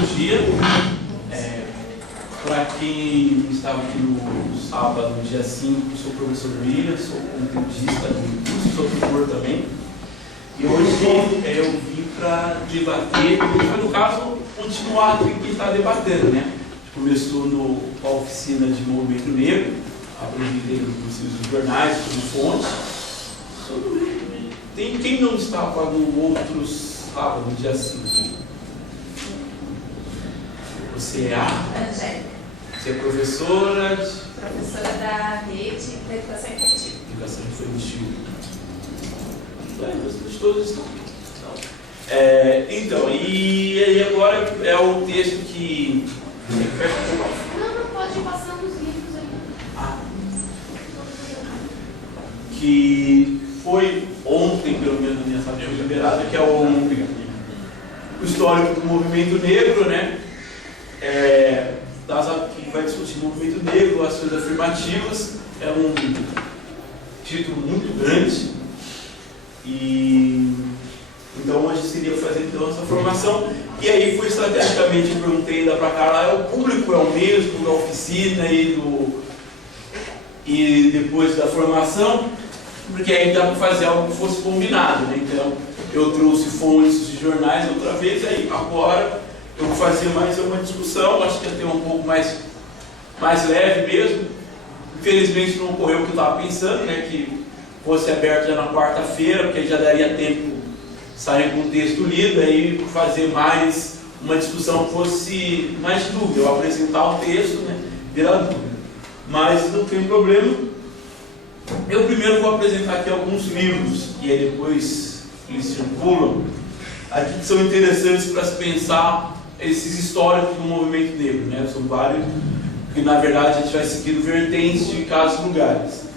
bom dia. Para quem estava aqui no sábado, dia 5, sou o professor William, sou conteudista do curso, sou tutor também. E hoje eu vim para debater, mas no caso, continuar aqui que está debatendo, né? Começou com a oficina de movimento negro, apresentei nos jornais, como fonte. Tem quem não estava no outro sábado, dia 5? Você é a? Angélica. Você é professora? Professora da rede da educação infantil. Educação infantil. Todos estão. Então, e aí agora é o texto que. Não, pode ir passando os livros aí. Que foi ontem, pelo menos na minha sala, foi liberado, que é o histórico do movimento negro, né? Que vai discutir o movimento negro, ações afirmativas. É um título muito grande. E então hoje seria fazer então essa formação. E aí foi estrategicamente, eu perguntei ainda para cá, o público é o mesmo da oficina e depois da formação, porque aí dá para fazer algo que fosse combinado, né? Então eu trouxe fontes de jornais outra vez, aí agora eu vou fazer mais uma discussão, acho que ia ter um pouco mais leve mesmo. Infelizmente não ocorreu o que eu estava pensando, né? Que fosse aberto já na quarta-feira, porque já daria tempo de sair com o texto lido, aí fazer mais uma discussão que fosse mais de dúvida, eu apresentar o texto, né? Virar dúvida. Mas não tem problema. Eu primeiro vou apresentar aqui alguns livros, e aí depois eles circulam, aqui que são interessantes para se pensar esses históricos do movimento negro, né? São vários, que na verdade a gente vai seguindo vertentes de cada lugares.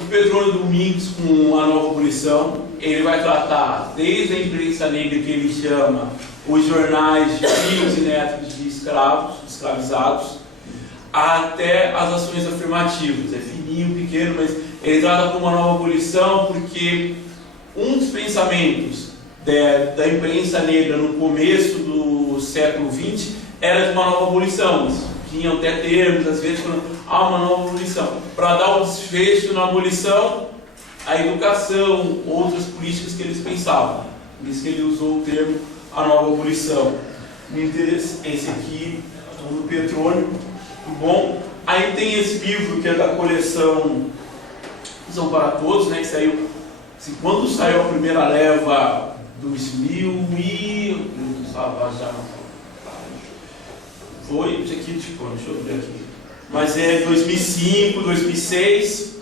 O Petrônio Domingues, com a nova abolição, ele vai tratar desde a imprensa negra, que ele chama os jornais de filhos e netos de escravizados, até as ações afirmativas. É fininho, pequeno, mas ele trata como uma nova abolição porque um dos pensamentos da imprensa negra no começo do século XX era de uma nova abolição. Tinham até termos, às vezes, falando, uma nova abolição. Para dar um desfecho na abolição, a educação, outras políticas que eles pensavam. Por isso que ele usou o termo a nova abolição. Esse aqui, do Petrônio, muito bom. Aí tem esse livro que é da coleção São para Todos, né, que saiu, assim, quando saiu a primeira leva, 2000 e... eu estava já... Foi, isso aqui, tipo, deixa eu ver aqui. Mas é 2005, 2006,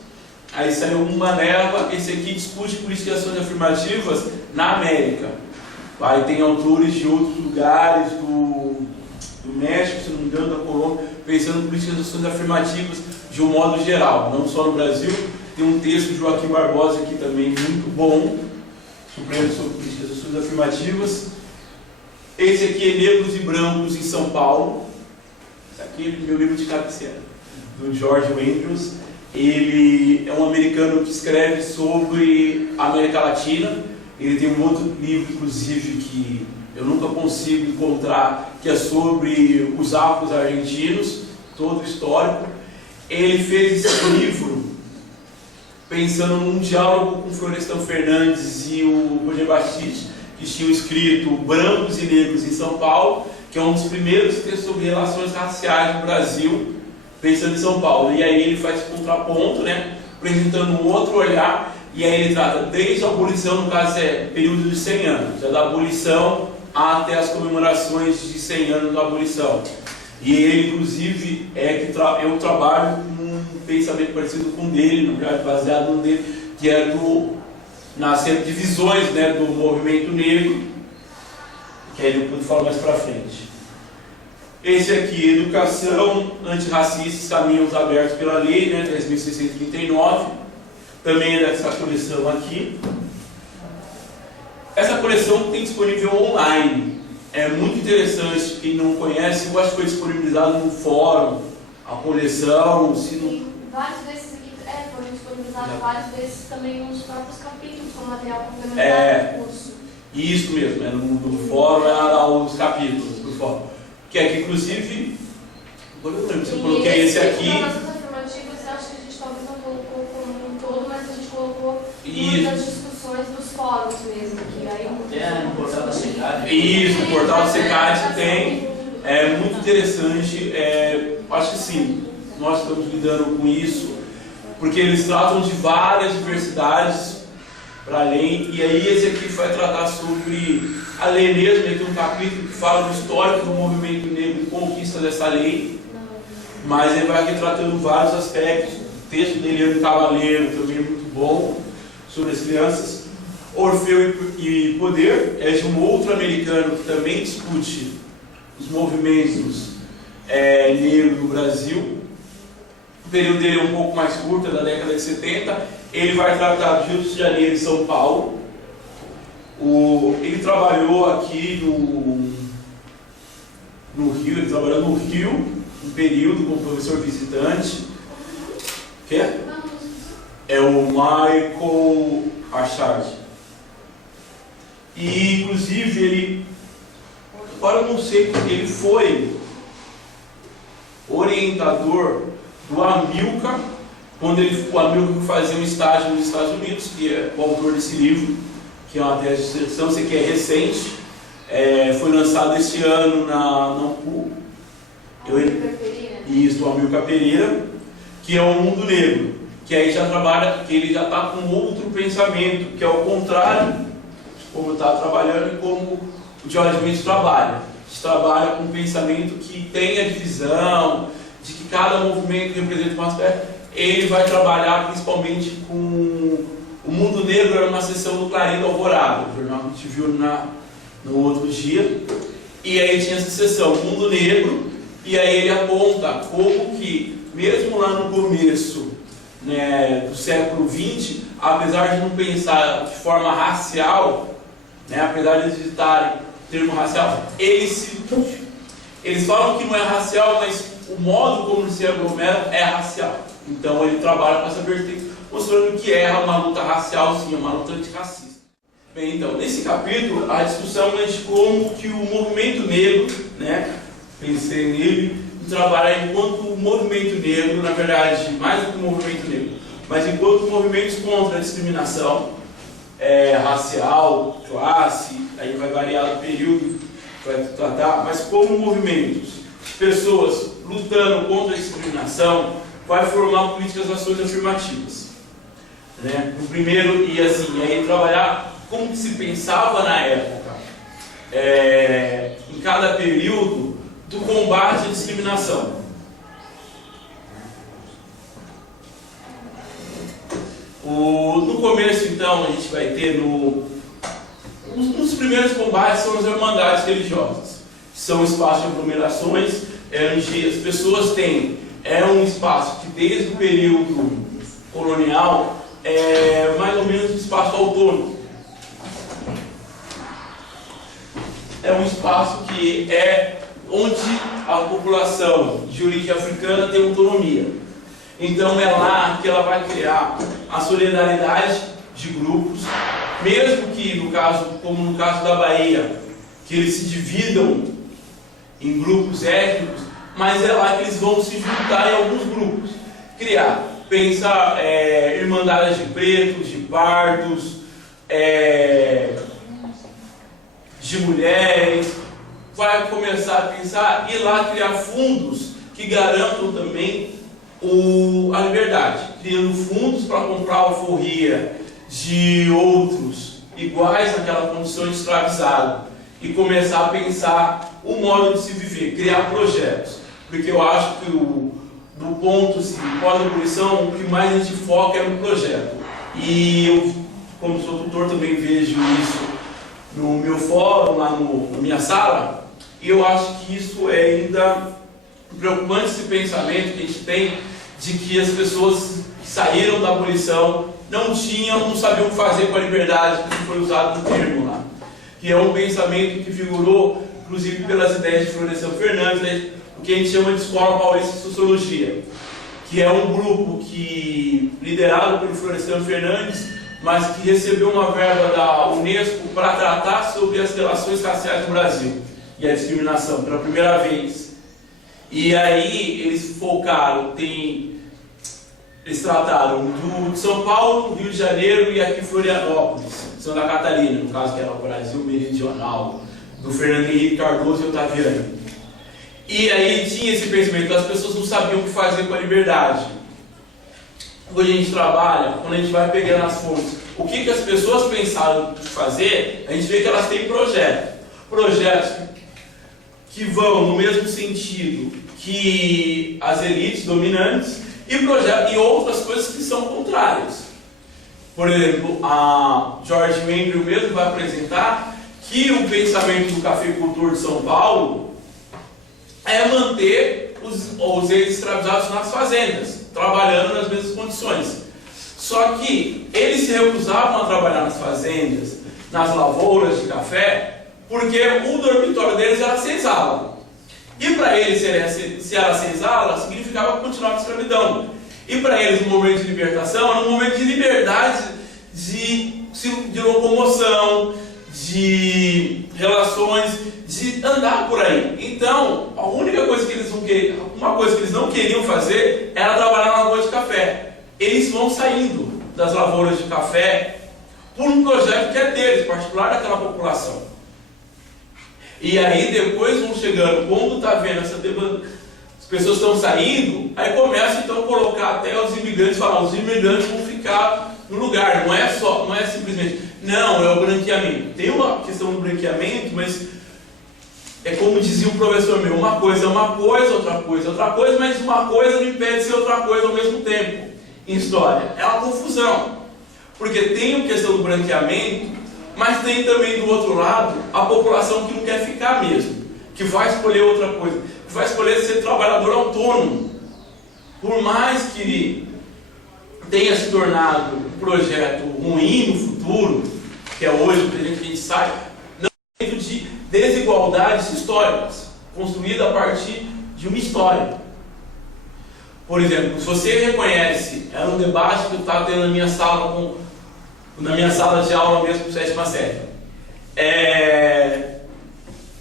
aí saiu uma leva, esse aqui discute políticas de ações afirmativas na América. Aí tem autores de outros lugares, do México, se não me engano, da Colômbia, pensando em políticas de ações afirmativas de um modo geral, não só no Brasil. Tem um texto de Joaquim Barbosa aqui também muito bom, sobre políticas de ações afirmativas. Esse aqui é Negros e Brancos em São Paulo. Esse aqui é meu livro de cabeceira, do George Andrews. Ele é um americano que escreve sobre a América Latina. Ele tem um outro livro, inclusive, que eu nunca consigo encontrar, que é sobre os afros argentinos, todo histórico. Ele fez esse livro pensando num diálogo com Florestan Fernandes e o Roger Batiste, que tinham escrito Brancos e Negros em São Paulo, que é um dos primeiros textos sobre relações raciais no Brasil, pensando em São Paulo. E aí ele faz esse contraponto, né, apresentando um outro olhar, e aí ele trata desde a abolição, no caso é período de 100 anos, da abolição até as comemorações de 100 anos da abolição. E ele, inclusive, eu trabalho com um pensamento parecido com o dele, baseado no dele, que é nas divisões, né, do movimento negro, que aí eu falo mais para frente. Esse aqui, Educação Antirracista, Caminhos Abertos pela Lei, né, 10.639, também é dessa coleção aqui. Essa coleção tem disponível online, é muito interessante. Quem não conhece, eu acho que foi disponibilizado no fórum, a coleção. Vários desses aqui foram disponibilizados, vários desses também nos próprios capítulos, com material complementar do curso. Isso mesmo, no fórum era os capítulos do fórum. que é que inclusive, agora eu lembro se eu coloquei esse aqui. Nas afirmativas, acho que a gente talvez não colocou como um todo, mas a gente colocou muitas discussões dos fóruns mesmo. Que aí no portal da CECAD. Isso, o portal da CECAD tem. É muito interessante. Acho que sim, nós estamos lidando com isso, porque eles tratam de várias diversidades para além, e aí esse aqui vai tratar sobre a lei mesmo, tem um capítulo que fala do histórico do movimento negro e conquista dessa lei, mas ele vai aqui tratando vários aspectos. O texto dele, Eliane Cavaleiro, também é muito bom, sobre as crianças. Orfeu e Poder é de um outro americano que também discute os movimentos negros no Brasil. O período dele é um pouco mais curto, é da década de 70. Ele vai tratar do Rio de Janeiro e São Paulo. Ele trabalhou aqui no Rio, ele trabalhou no Rio um período como professor visitante. Quê? É o Michael Achard. E inclusive ele, agora eu não sei porque ele foi orientador do Amilcar, quando o Amilcar fazia um estágio nos Estados Unidos, que é o autor desse livro, que é uma tese de dissertação, sei que é recente, foi lançado este ano na UNPU. Isso, o Amilcar Pereira, que é o Mundo Negro, que aí já trabalha, que ele já está com outro pensamento, que é o contrário de como está trabalhando e como o George Smith trabalha. A gente trabalha com um pensamento que tem a divisão, de que cada movimento representa um aspecto. Ele vai trabalhar principalmente com o Mundo Negro. Era uma sessão do Clarim do Alvorada, o jornal que a gente viu no outro dia, e aí tinha essa sessão, Mundo Negro, e aí ele aponta como que, mesmo lá no começo, né, do século XX, apesar de não pensar de forma racial, né, apesar de eles citarem o termo racial, eles falam que não é racial, mas o modo como eles se aglomeram é racial. Então ele trabalha com essa vertente, mostrando que é uma luta racial, sim, é uma luta antirracista. Bem, então, nesse capítulo, a discussão é de como que o movimento negro, né, pensei nele, trabalhar enquanto o movimento negro, na verdade, mais do que o movimento negro, mas enquanto movimentos contra a discriminação racial, classe, aí vai variar do período, vai tratar, mas como movimentos, pessoas lutando contra a discriminação, vai formar políticas de ações afirmativas. Né? No primeiro, e assim, aí trabalhar como que se pensava na época, em cada período, do combate à discriminação. No começo, então, a gente vai ter os primeiros combates são as irmandades religiosas. São espaços de aglomerações, onde as pessoas têm um espaço que desde o período colonial é mais ou menos um espaço autônomo. É um espaço que é onde a população de origem africana tem autonomia. Então é lá que ela vai criar a solidariedade de grupos, mesmo que no caso, como no caso da Bahia, que eles se dividam em grupos étnicos, mas é lá que eles vão se juntar em alguns grupos, pensar irmandades de pretos, de pardos, de mulheres, vai começar a pensar e lá criar fundos que garantam também a liberdade, criando fundos para comprar alforria de outros iguais naquela condição de escravizado e começar a pensar o modo de se viver, criar projetos, porque eu acho que do ponto assim, pós-abolição, o que mais a gente foca é no projeto. E eu, como sou tutor, também vejo isso no meu fórum, lá na minha sala, e eu acho que isso é ainda preocupante, esse pensamento que a gente tem de que as pessoas que saíram da abolição não sabiam o que fazer com a liberdade, que foi usado no termo lá. Que é um pensamento que figurou, inclusive, pelas ideias de Florestan Fernandes, né, o que a gente chama de Escola Paulista de Sociologia, que é um grupo liderado por Florestan Fernandes, mas que recebeu uma verba da Unesco para tratar sobre as relações raciais no Brasil. e a discriminação pela primeira vez. E aí eles focaram, eles trataram de São Paulo, Rio de Janeiro e aqui Florianópolis, Santa Catarina, no caso que era o Brasil Meridional, do Fernando Henrique Cardoso e Otaviano. E aí tinha esse pensamento, as pessoas não sabiam o que fazer com a liberdade. Quando a gente trabalha, quando a gente vai pegando as fontes, o que as pessoas pensaram de fazer, a gente vê que elas têm projetos que vão no mesmo sentido que as elites dominantes e outras coisas que são contrárias. Por exemplo, a George Mandel mesmo vai apresentar que o pensamento do cafeicultor de São Paulo é manter os ex-escravizados nas fazendas, trabalhando nas mesmas condições. Só que eles se recusavam a trabalhar nas fazendas, nas lavouras de café, porque o dormitório deles era senzala. E para eles, se era senzala, significava continuar com a escravidão. E para eles, o momento de libertação era um momento de liberdade, de locomoção, de relações, de andar por aí. Então, a única coisa que eles não queriam, uma coisa que eles não queriam fazer era trabalhar na lavoura de café. Eles vão saindo das lavouras de café por um projeto que é deles, particular daquela população. E aí depois vão chegando, quando está vendo essa demanda, as pessoas estão saindo, aí começa então a colocar até os imigrantes, falar, os imigrantes vão ficar no lugar, não é simplesmente, não, é o branqueamento. Tem uma questão do branqueamento, mas é como dizia um professor meu, uma coisa é uma coisa, outra coisa é outra coisa, mas uma coisa não impede de ser outra coisa ao mesmo tempo. Em história, é uma confusão, porque tem a questão do branqueamento, mas tem também do outro lado a população que não quer ficar mesmo, que vai escolher outra coisa, que vai escolher ser trabalhador autônomo. Por mais que tenha se tornado um projeto ruim no futuro, que é hoje o que a gente sabe, não é um de desigualdades históricas, construída a partir de uma história. Por exemplo, se você reconhece, era um debate que eu estava tendo na minha sala de aula mesmo com 7ª série.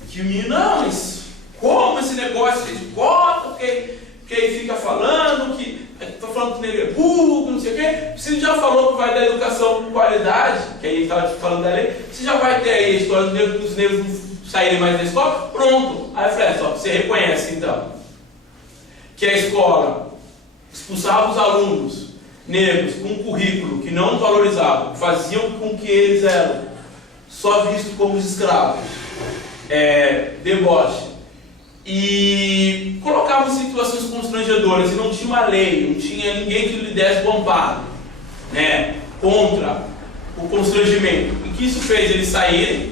Que o menino, não, mas como esse negócio de cota, que aí fica falando, que está falando que o negro é burro, não sei o quê. Você já falou que vai dar educação com qualidade, que aí estava falando da lei, você já vai ter aí a história dos negros não saírem mais da escola? Pronto. Aí eu falei, só, você reconhece então que a escola expulsava os alunos negros com um currículo que não valorizavam, faziam com que eles eram só vistos como escravos, deboche, e colocavam em situações constrangedoras, e não tinha uma lei, não tinha ninguém que lhe desse o amparo, contra o constrangimento. E que isso fez eles saírem,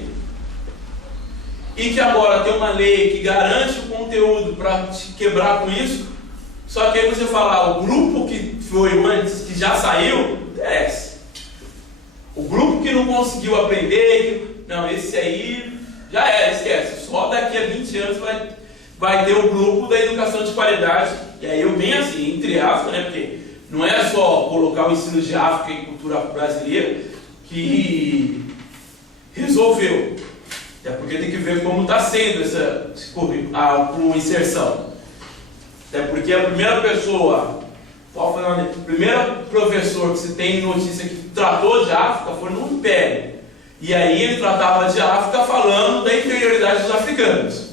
e que agora tem uma lei que garante o conteúdo para te quebrar com isso. Só que aí você fala, o grupo que foi antes, que já saiu, desce. O grupo que não conseguiu aprender, não, esse aí já era, esquece. Só daqui a 20 anos vai ter o grupo da educação de qualidade. E aí eu bem assim, entre aspas, porque não é só colocar o ensino de África e cultura brasileira que resolveu. É porque tem que ver como está sendo esse currículo, a inserção. Até porque a primeira pessoa, o primeiro professor que se tem notícia que tratou de África foi no Império. E aí ele tratava de África falando da inferioridade dos africanos.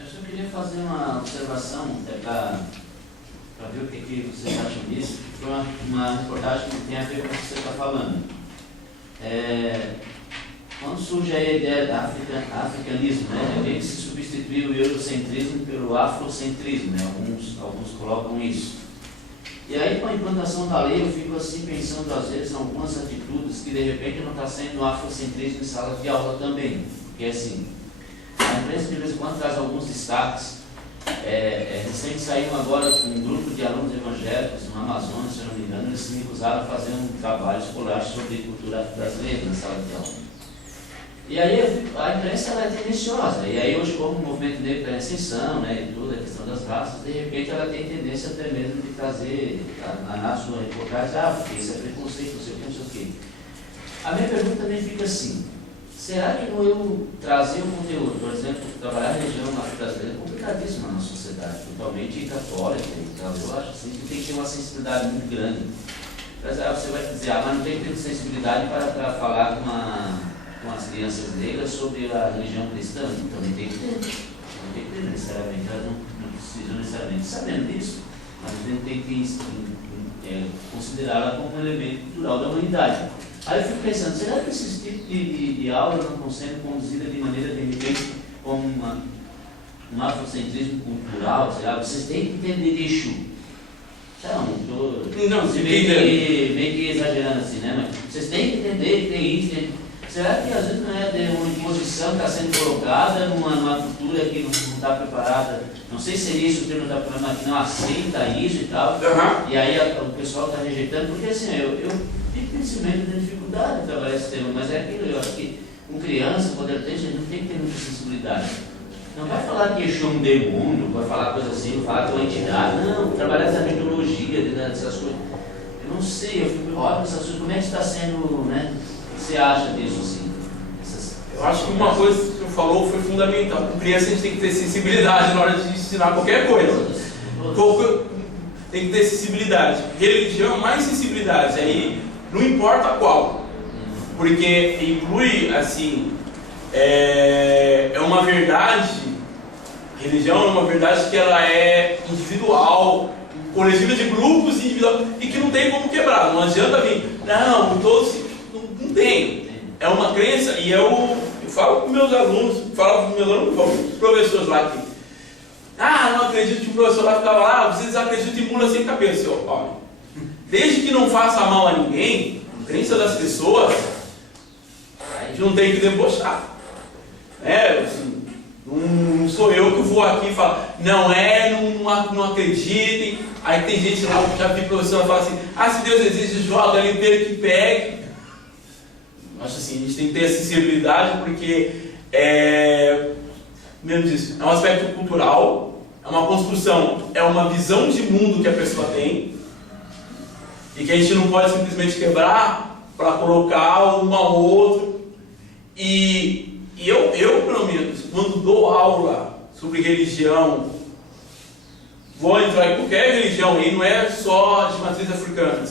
Eu só queria fazer uma observação, para ver o que vocês acham disso. Foi uma reportagem que tem a ver com o que você está falando. Quando surge a ideia do africanismo, a gente se substituiu o eurocentrismo pelo afrocentrismo, alguns colocam isso. E aí, com a implantação da lei, eu fico assim pensando às vezes em algumas atitudes que de repente não está sendo afrocentrismo em sala de aula também. Porque assim, a imprensa de vez em quando traz alguns destaques. Recente saiu agora com um grupo de alunos evangélicos no Amazonas, se eu não me engano, eles se recusaram a fazer um trabalho escolar sobre cultura brasileira na sala de aula. E aí a imprensa ela é tendenciosa, e aí hoje como o movimento negro está em ascensão, e toda a questão das raças, de repente ela tem tendência até mesmo de trazer na sua reportagem, porque isso é preconceito, não sei o que. A minha pergunta também fica assim, será que eu trazer um conteúdo, por exemplo, trabalhar a religião brasileira é complicadíssimo na nossa sociedade, totalmente católica, então eu acho assim, que tem que ter uma sensibilidade muito grande. Você vai dizer, mas não tem que ter sensibilidade para falar com as crianças negras sobre a religião cristã? Também tem que ter. Não tem que ter necessariamente, elas não precisam necessariamente sabendo disso, mas a gente tem que considerá-la como um elemento cultural da humanidade. Aí eu fico pensando, será que esses tipos de aulas não estão sendo conduzidas de maneira, de repente, como um afrocentrismo cultural? Sei lá, vocês têm que entender de Exu. Não, meio que exagerando assim, né? Mas vocês têm que entender que tem isso. Será que às vezes não é de uma imposição que está sendo colocada numa cultura que não está preparada? Não sei se seria isso o termo da problema, que não aceita isso e tal. E aí o pessoal está rejeitando, porque assim, eu tive conhecimento da dificuldade de trabalhar esse tema, mas é aquilo, eu acho que com criança, com adolescente, a gente não tem que ter muita sensibilidade. Não vai falar que Exu é um demônio, vai falar coisa assim, vai falar que é uma entidade. Não, trabalhar essa mitologia, dessas coisas. Eu não sei, eu fico preocupado com essas coisas. Como é que está sendo, né? O que você acha disso, assim? Eu acho que uma coisa que você falou foi fundamental. Com criança a gente tem que ter sensibilidade na hora de ensinar qualquer coisa. Tem que ter sensibilidade. Religião, mais sensibilidade. Aí, não importa qual. Porque inclui, assim, é uma verdade. Religião é uma verdade que ela é individual, coletiva de grupos individual, e que não tem como quebrar. Não adianta vir, não tem. É uma crença, e eu falo com meus alunos, falo com os professores lá que não acredito que o professor lá ficava lá, vocês acreditam em mula sem cabeça. Olha, desde que não faça mal a ninguém, a crença das pessoas, a gente não tem que debochar. Assim, não sou eu que vou aqui e falo, não acreditem. Aí tem gente lá, já vi professor falar assim, se Deus existe, joga ali, que pegue. Acho assim, a gente tem que ter essa sensibilidade, porque mesmo disso, é um aspecto cultural, é uma construção, é uma visão de mundo que a pessoa tem, e que a gente não pode simplesmente quebrar para colocar uma ou outra. E eu, pelo menos, quando dou aula sobre religião, vou entrar em qualquer religião, e não é só de matriz africana,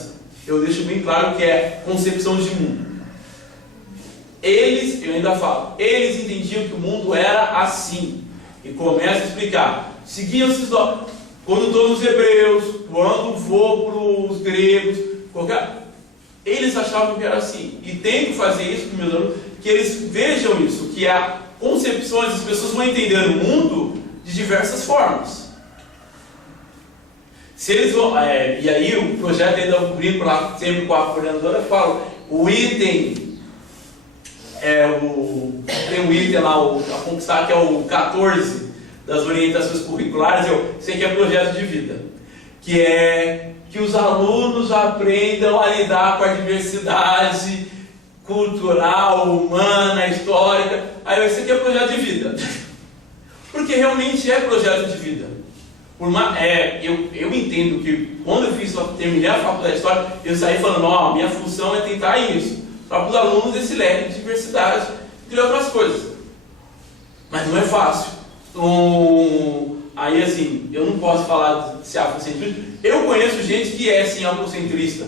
eu deixo bem claro que é concepção de mundo. Eu ainda falo, eles entendiam que o mundo era assim, e começo a explicar. Seguiam-se quando estou nos hebreus, quando vou para os gregos, eles achavam que era assim, e tento fazer isso com meus alunos, que eles vejam isso, que há concepções, as pessoas vão entender o mundo de diversas formas. Se eles vão, e aí o projeto ainda brinco lá, sempre com a coordenadora, fala, o item, tem um item lá, a conquistar, que é o 14 das orientações curriculares, isso aqui é projeto de vida, que é que os alunos aprendam a lidar com a diversidade cultural, humana, histórica. Aí esse aqui é projeto de vida, porque realmente é projeto de vida. Eu entendo que quando terminei a faculdade de História, eu saí falando, minha função é tentar isso, para os alunos esse leque de diversidade, entre outras coisas. Mas não é fácil. Aí assim, eu não posso falar de ser afrocentrista. Eu conheço gente que é sim afrocentrista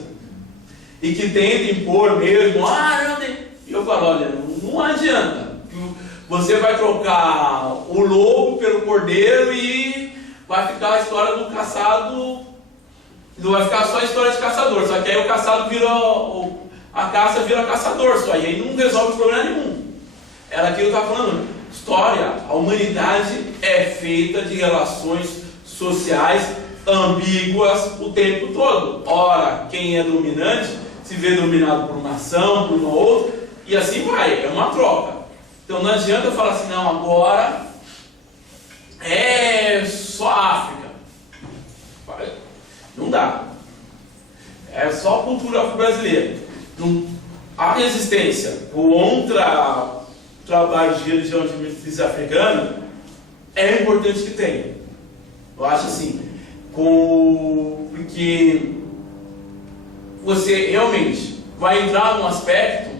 e que tenta impor mesmo, e eu falo, olha, não adianta. Você vai trocar o lobo pelo cordeiro e vai ficar a história do caçado, não vai ficar só a história de caçador, só que aí o caçado vira, a caça vira caçador, só e aí não resolve problema nenhum. Era aquilo que eu estava falando, história, a humanidade é feita de relações sociais ambíguas o tempo todo. Ora, quem é dominante se vê dominado por uma ação, por uma outra, e assim vai, é uma troca. Então não adianta eu falar assim, não, agora é só África. Não dá. É só a cultura afro-brasileira. A resistência contra o trabalho de religião de matriz africana é importante que tenha. Eu acho assim, porque você realmente vai entrar num aspecto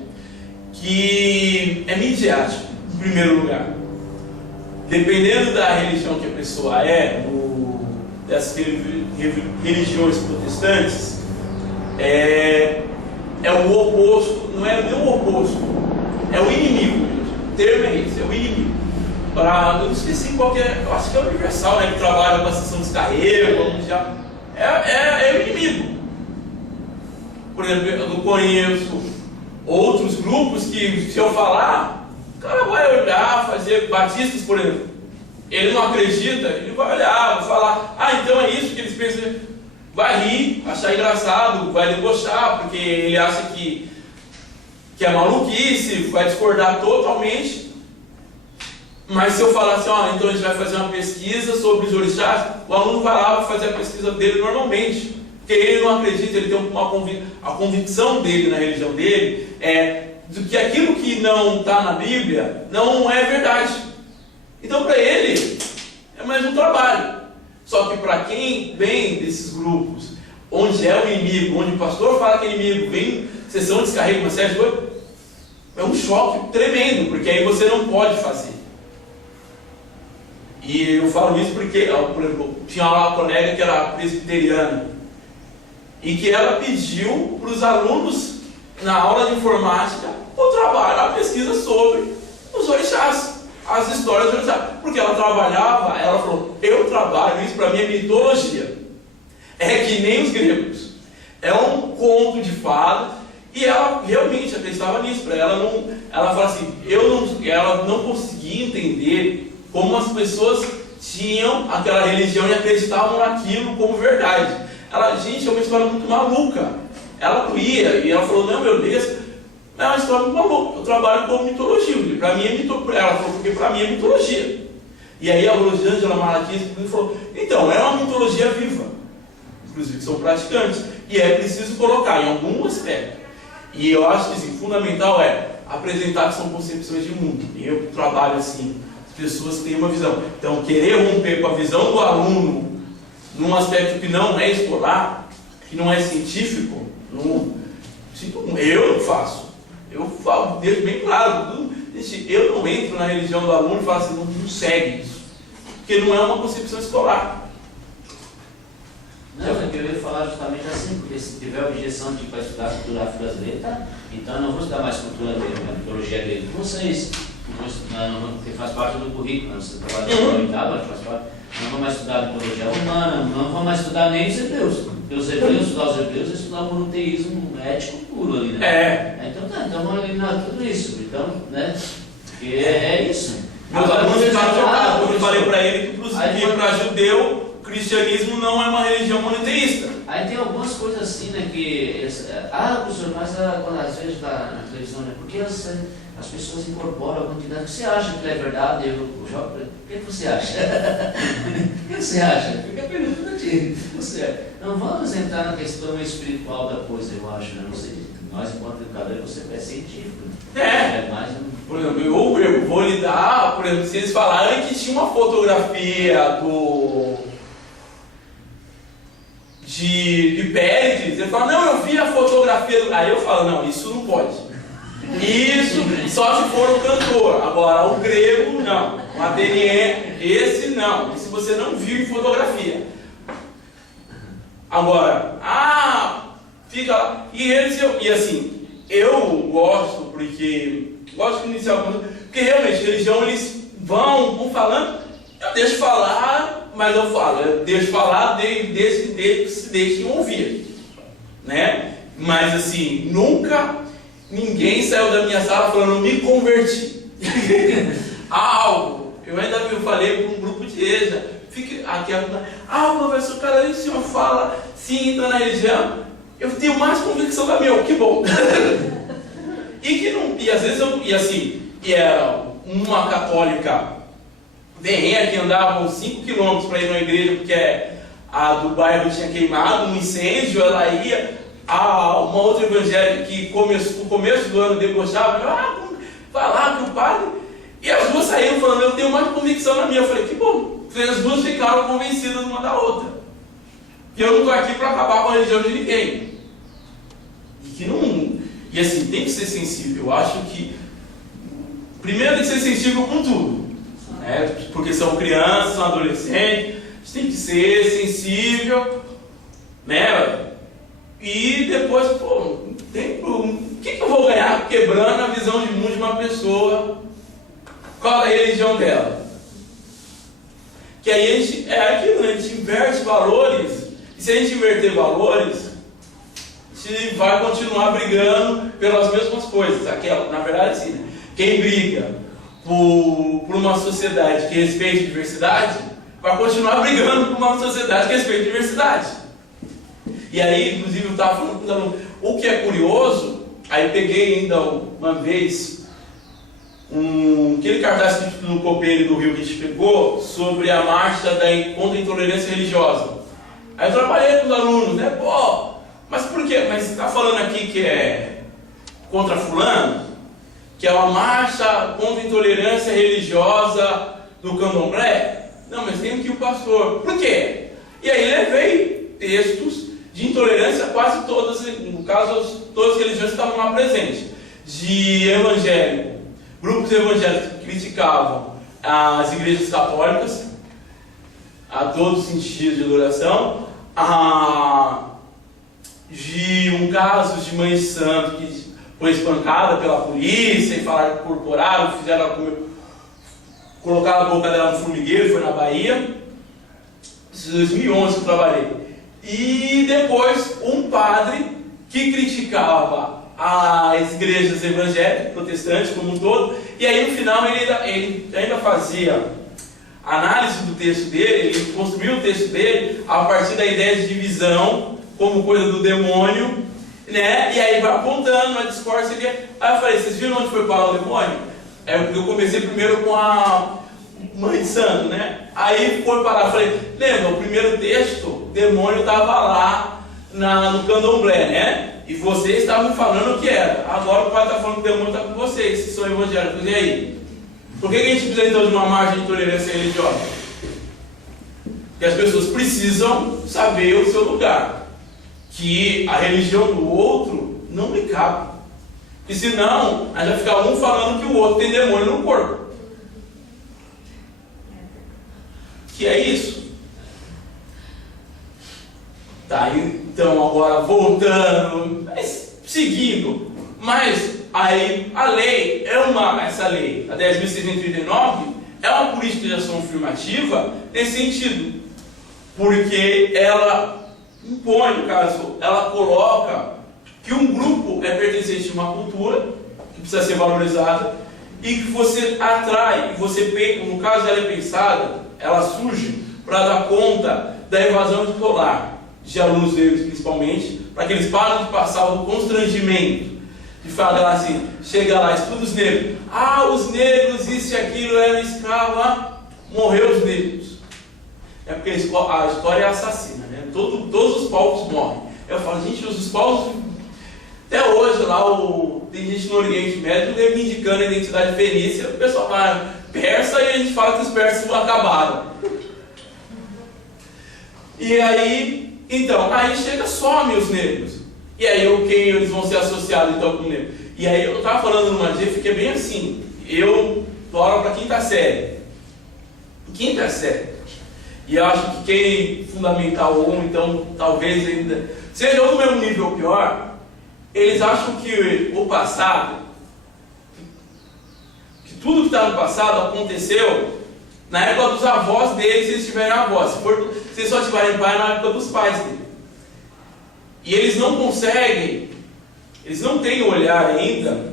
que é midiático, em primeiro lugar. Dependendo da religião que a pessoa dessas religiões protestantes, é o oposto, não é nem o oposto, é o inimigo mesmo. O termo é esse, é o inimigo. Eu não esqueci qual que é, eu acho que é Universal, né, que trabalha com a sessão de descarrego, é o inimigo. Por exemplo, eu conheço outros grupos que, se eu falar, o cara vai olhar, fazer batistas, por exemplo. Ele não acredita, ele vai olhar, vai falar, então é isso que eles pensam. Vai rir, achar engraçado, vai debochar, porque ele acha que é maluquice, vai discordar totalmente. Mas se eu falar assim, então a gente vai fazer uma pesquisa sobre os orixás, o aluno vai lá fazer a pesquisa dele normalmente. Porque ele não acredita, ele tem a convicção dele na religião dele de que aquilo que não está na Bíblia não é verdade. Então para ele é mais um trabalho. Só que para quem vem desses grupos, onde é o inimigo, onde o pastor fala que é inimigo, vem sessão de descarrego, uma série de coisas, é um choque tremendo, porque aí você não pode fazer. E eu falo isso porque, por exemplo, tinha uma colega que era presbiteriana, e que ela pediu para os alunos, na aula de informática, o trabalho, a pesquisa sobre os orixás, as histórias dos orixás. Porque ela trabalhava, ela falou, eu trabalho, isso para mim é mitologia. É que nem os gregos. É um conto de fada, e ela realmente acreditava nisso. Para ela fala assim, ela não conseguia entender como as pessoas tinham aquela religião e acreditavam naquilo como verdade. Gente, é uma história muito maluca. Ela ia e ela falou, não, meu Deus, é uma história muito maluca. Eu trabalho com mitologia. Para mim é mitologia. Ela falou, porque para mim é mitologia. E aí a Rosângela Malaquias falou, então, é uma mitologia viva. Inclusive que são praticantes. E é preciso colocar em algum aspecto. E eu acho que assim, fundamental é apresentar que são concepções de mundo. Eu trabalho assim, as pessoas têm uma visão. Então, querer romper com a visão do aluno num aspecto que não é escolar, que não é científico, eu não faço. Eu falo, deixo bem claro, eu não entro na religião do aluno e falo assim, não segue isso, porque não é uma concepção escolar. Não, eu ia falar justamente assim, porque se tiver a objeção de para estudar cultura afro-brasileira, tá? Então eu não vou estudar mais cultura grega, mitologia grega. Vocês, que faz parte do currículo, você trabalha na oitava, faz parte. Não vamos mais estudar mitologia humana, não vamos mais estudar nem os hebreus. Porque os hebreus, estudar os hebreus, é estudar o monoteísmo ético puro ali, né? Então vamos eliminar tudo isso. Então, né? Porque é isso. Meus alunos ficaram chocados quando eu falei para ele que para judeu, o cristianismo não é uma religião monoteísta. Aí tem algumas coisas assim, né? Professor, mas quando às vezes na televisão, né? Porque as pessoas incorporam a quantidade. O que você acha que é verdade? O que você acha? O que você acha? Fica a pergunta para ti. Não vamos entrar na questão espiritual da coisa, eu acho. Né? Não sei. Nós, enquanto educadores, você é científico. Né? Mais Por exemplo, eu vou lhe dar, por exemplo, se eles falarem que tinha uma fotografia de Péricles, ele fala, não, eu vi a fotografia. Aí eu falo, não, isso não pode. Isso só se for o cantor. Agora, o grego, não. O ateliê, esse não. Esse você não viu em fotografia. Agora, fica lá. E assim, eu gosto, porque gosto de iniciar porque realmente, religião, eles vão falando, eu deixo falar, mas eu falo, eu deixo falar desde que se deixem ouvir. Né? Mas assim, nunca ninguém saiu da minha sala falando, me converti. Algo. Eu ainda falei para um grupo de EJA. Professor, cada vez que o senhor fala, sim, entra na religião, eu tenho mais convicção da minha, que bom. E às vezes era uma católica ferrenha que andava uns 5 km para ir numa igreja, porque a do bairro tinha queimado, um incêndio, ela ia. Uma outra evangélica que no começo do ano debochava, vai lá que o padre. E as duas saíram falando, eu tenho mais convicção na minha. Eu falei, que bom. As duas ficaram convencidas uma da outra. Que eu não estou aqui para acabar com a religião de ninguém. E que E assim, tem que ser sensível. Eu acho que primeiro tem que ser sensível com tudo, né? Porque são crianças, são adolescentes, a gente tem que ser sensível, né? E depois, pô, o que eu vou ganhar quebrando a visão de mundo de uma pessoa? Qual é a religião dela? Que aí a gente, é aquilo, né? A gente inverte valores, e se a gente inverter valores, a gente vai continuar brigando pelas mesmas coisas. Aquela, na verdade, sim, né? Quem briga por uma sociedade que respeite a diversidade, vai continuar brigando por uma sociedade que respeite a diversidade. E aí, inclusive, eu estava falando, o que é curioso, aí peguei ainda uma vez aquele cartaz que no Copeiro do Rio que a gente pegou sobre a marcha contra a intolerância religiosa. Aí eu trabalhei com os alunos, né? Pô, mas por quê? Mas você está falando aqui que é contra fulano? Que é uma marcha contra a intolerância religiosa do candomblé? Não, mas tem aqui o pastor. Por quê? E aí levei textos de intolerância quase todas, no caso, todas as religiões que estavam lá presentes. De evangélico, grupos evangélicos que criticavam as igrejas católicas, a todos os sentidos de adoração, de um caso de mãe de santo que foi espancada pela polícia e falaram que incorporaram, fizeram ela comer, colocaram a boca dela no formigueiro, foi na Bahia. Isso em 2011 que eu trabalhei. E depois um padre que criticava as igrejas evangélicas, protestantes como um todo, e aí no final ele ainda fazia análise do texto dele, ele construiu o texto dele a partir da ideia de divisão como coisa do demônio, né? E aí vai apontando na discórdia. Aí eu falei, vocês viram onde foi parar o demônio? Eu comecei primeiro com a mãe de santo, né? Aí foi parar, eu falei, lembra, o primeiro texto, o demônio estava lá no candomblé, né? E vocês estavam falando o que era. Agora o pai está falando que o demônio está com vocês, que são evangélicos. E aí? Por que a gente precisa então de uma margem de intolerância religiosa? Porque as pessoas precisam saber o seu lugar. Que a religião do outro não lhe cabe. Porque senão, a gente vai ficar um falando que o outro tem demônio no corpo. Que é isso. Tá, então agora voltando, seguindo. Mas aí a lei essa lei, a 10.639, é uma política de ação afirmativa nesse sentido. Porque ela impõe, no caso, ela coloca que um grupo é pertencente a uma cultura que precisa ser valorizada e que você atrai, e você, no caso ela é pensada, ela surge para dar conta da evasão escolar de alunos negros principalmente, para que eles parem de passar o constrangimento de falar assim, chega lá, estuda os negros, os negros, isso e aquilo, eram escravos, morreu os negros. É porque a história é assassina, né? Todos os povos morrem. Eu falo, gente, os povos, até hoje lá, tem gente no Oriente Médio reivindicando a identidade fenícia, o pessoal fala persa e a gente fala que os persas acabaram. E aí, então, aí chega, some os negros. E aí, eles vão ser associados então com o negro. E aí, eu estava falando numa dia, fiquei bem assim, eu oro para quinta série. Quinta série. E eu acho que quem fundamental 1, então talvez ainda seja ou no mesmo nível ou pior, eles acham que o passado, que tudo que está no passado aconteceu na época dos avós deles, se eles tiverem avós. Se eles só tiverem pai, na época dos pais deles. E eles não conseguem, eles não têm o olhar ainda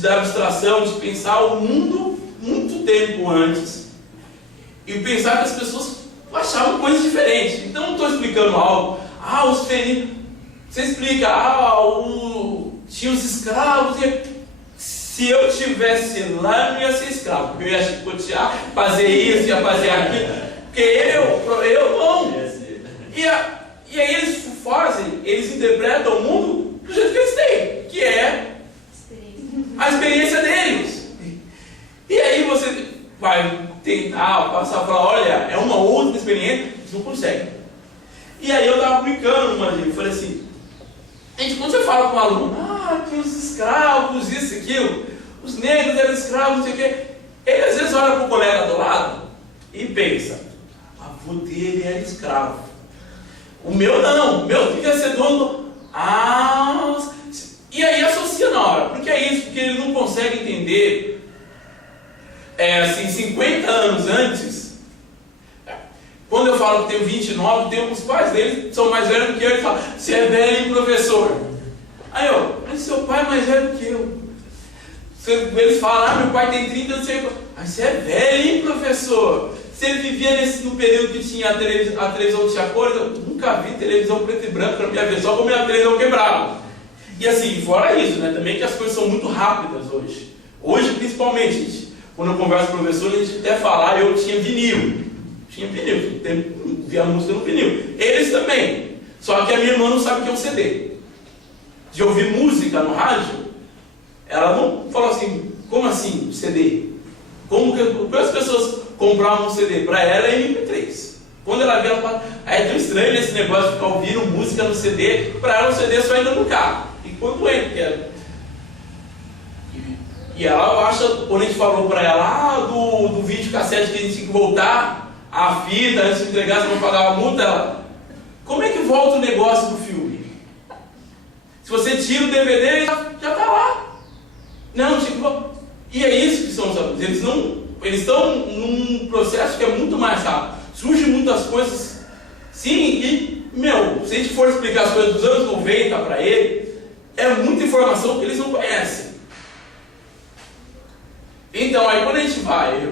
da abstração, de pensar o mundo muito tempo antes e pensar que as pessoas achavam coisas diferentes. Então não estou explicando algo. Os felinos. Você explica, tinha os escravos. Se eu estivesse lá, eu não ia ser escravo. Porque eu ia chicotear, fazer isso, ia fazer aquilo. Porque eu não. E aí eles interpretam o mundo do jeito que eles têm, que é a experiência deles. E aí você vai tentar passar, falar, olha, é uma outra experiência, eles não conseguem. E aí eu estava brincando uma vez, eu falei assim, gente, quando você fala com um aluno, que os escravos, isso e aquilo, os negros eram escravos, não sei o quê. Ele às vezes olha para o colega do lado e pensa, o avô dele era escravo. O meu não, o meu devia ser dono. E aí associa na hora, porque é isso, porque ele não consegue entender, assim, 50 anos antes, quando eu falo que tenho 29, tem os pais dele que são mais velhos do que eu, ele fala, você é velho, hein, professor? Aí eu, mas seu pai é mais velho do que eu. Eles falam, meu pai tem 30, não sei o que. Mas você é velho, hein, professor? Se ele vivia no período que tinha a televisão tinha cores, eu nunca vi televisão preto e branco na minha vida, só como a televisão quebrava. E assim, fora isso, né, também que as coisas são muito rápidas hoje. Hoje, principalmente, gente, quando eu converso com o professor, a gente até falar, eu tinha vinil. Via música no vinil. Eles também. Só que a minha irmã não sabe o que é um CD. De ouvir música no rádio, ela não falou assim, como assim CD? Como que as pessoas compravam um CD? Para ela é MP3. Quando ela vê, ela fala, é tão estranho esse negócio de ficar ouvindo música no CD. Para ela o CD só entra no carro. E quando entra, e ela acha, quando a gente falou para ela, do vídeo cassete que a gente tinha que voltar, a fita, antes de entregar, você não pagava a multa, ela, como é que volta o negócio do filme? Se você tira o DVD, já está lá. Não, tipo, e é isso que são os alunos. Eles estão num processo que é muito mais rápido. Surgem muitas coisas, sim, e, se a gente for explicar as coisas dos anos 90 para ele, é muita informação que eles não conhecem. Então, aí quando a gente vai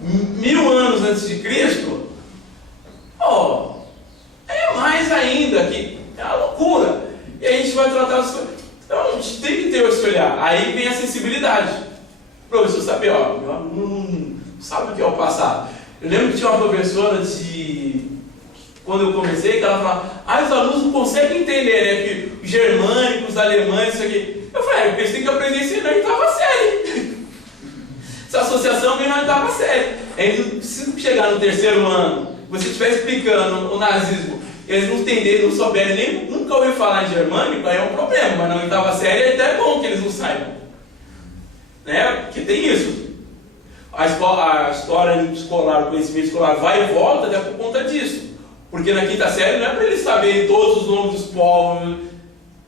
1000 anos antes de Cristo, é mais ainda, que é uma loucura. E aí a gente vai tratar as coisas. Então a gente tem que ter esse olhar. Aí vem a sensibilidade. O professor sabe, meu aluno não sabe o que é o passado. Eu lembro que tinha uma professora quando eu comecei, que ela falava, os alunos não conseguem entender, né? Que os germânicos, os alemães, isso aqui. Eu falei, eles têm que aprender isso na oitava série. Essa associação vem na oitava série. Se chegar no 3º ano, você estiver explicando o nazismo, eles não entenderem, não souberem, nem nunca ouviram falar em germânico, aí é um problema. Mas na oitava série é até bom que eles não saibam. Né? Porque tem isso. A história escolar, o conhecimento escolar vai e volta até por conta disso. Porque na 5ª série não é para eles saberem todos os nomes dos povos,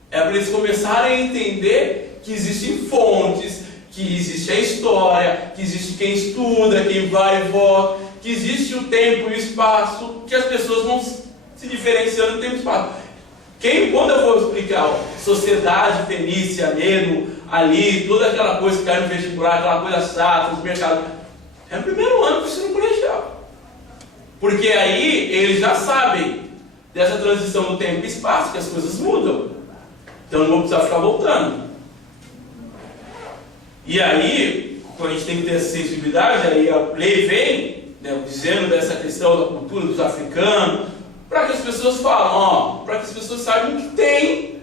é para eles começarem a entender que existem fontes, que existe a história, que existe quem estuda, quem vai e volta, que existe o tempo e o espaço, que as pessoas vão se diferenciando no tempo e espaço. Quando eu for explicar sociedade fenícia mesmo, ali, toda aquela coisa que cai no vestibular, aquela coisa chata, os mercados, é o 1º ano do ensino colegial. Porque aí eles já sabem dessa transição do tempo e espaço, que as coisas mudam. Então não vou precisar ficar voltando. E aí, quando a gente tem que ter essa sensibilidade, aí a lei vem, né, dizendo dessa questão da cultura dos africanos, para que as pessoas falem, para que as pessoas saibam que tem,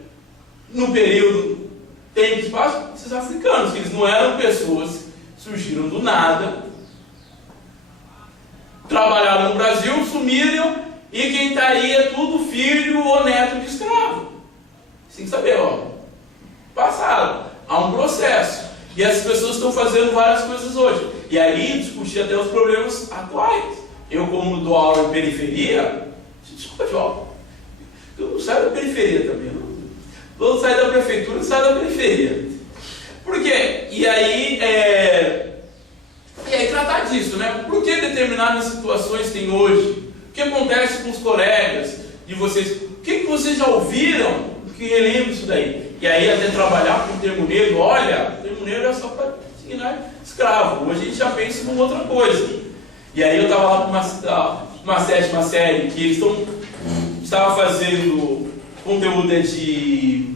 no período, tempo e espaço, esses africanos, que eles não eram pessoas que surgiram do nada, trabalharam no Brasil, sumiram, e quem está aí é tudo filho ou neto de escravo. Você tem que saber, passado, há um processo. E essas pessoas estão fazendo várias coisas hoje. E aí discutir até os problemas atuais. Eu, como dou aula em periferia, a gente discute, eu não saio da periferia também. Todo sai da prefeitura e sai da periferia. Por quê? E aí tratar disso, né? Por que determinadas situações tem hoje? O que acontece com os colegas de vocês? O que vocês já ouviram que relembra isso daí? E aí até trabalhar com o termo negro, olha, o termo negro é só para designar escravo. Hoje a gente já pensa em outra coisa. E aí eu estava lá com uma 7ª série que eles estavam fazendo conteúdo de